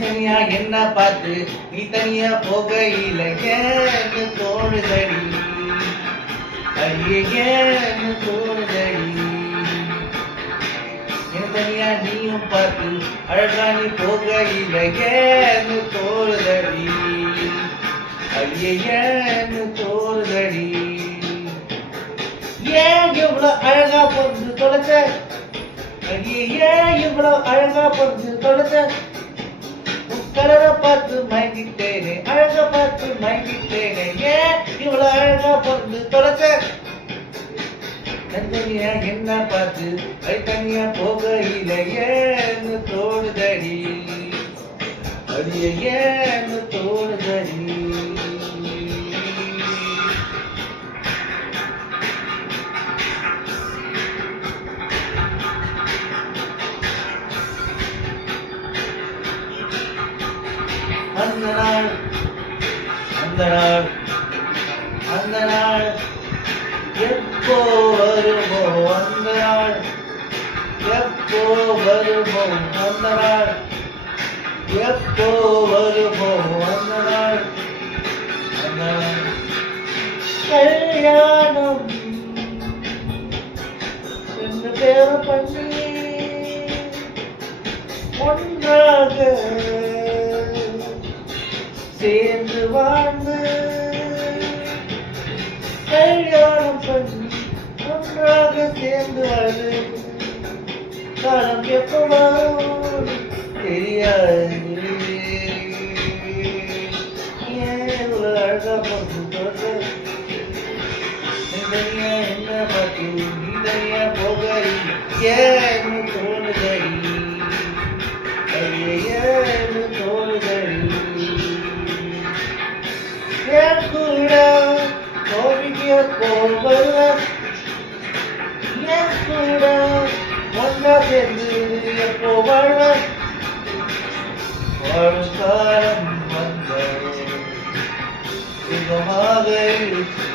தனியா என்ன பார்த்து நீ தனியா போகையில ஏன்னு தோணுதடி, ஐயே ஏன்னு தோணுதடி. என் தனியா நீயும் பார்த்து அழகா நீ போகையில ஏன்னு தோணுதடி, ஐயே ஏன்னு தோணுதடி. ஏன் இவ்வளவு அழகா பொறுத்து தொலைச்ச, ஐயே ஏன் இவ்வளவு அழகா பொறுத்து தொலைச்ச. கலரை பார்த்து மயங்கிட்டேனே, அழகா பார்த்து மயங்கிட்டேனே, ஏன் இவ்வளவு அழகா பொறுத்து தொலைச்ச. தனியா என்ன பார்த்து தனியா போகையில ஏன்னு தோணுதடி, அடியே ஏன்னு தோணுதடி. அந்த நாள் அந்த நாள் அந்த நாள் எப்போ வருமோ, அந்த நாள் எப்போ வருமோ, அந்த நாள் எப்போ வருமோ, அந்த நாள் அந்த நாள். கல்யாணம் என்று பேர் பண்ணி ஒன்றாக சேர்ந்து வாழ்ந்து, கல்யாணம் பண்ணி ஒன்றாக சேர்ந்து வாழ்ந்து, காலம் எப்போ வரும் தெரியாது. ஏன் இவ்வளவு அழகா பொறுத்து தொலைச்ச. தனியா என்ன பார்த்து நீ தனியா போகையில ஏன்னு தோணுதடி, ஐயே ஏன்னு தோணுதடி. என் கூட கோவிக்கு எப்போ வருவ, என் கூட ஒன்றா சேர்ந்து எப்போ வாழ்வ. வாழும் காலம் வந்த சுகமாக இருக்கு.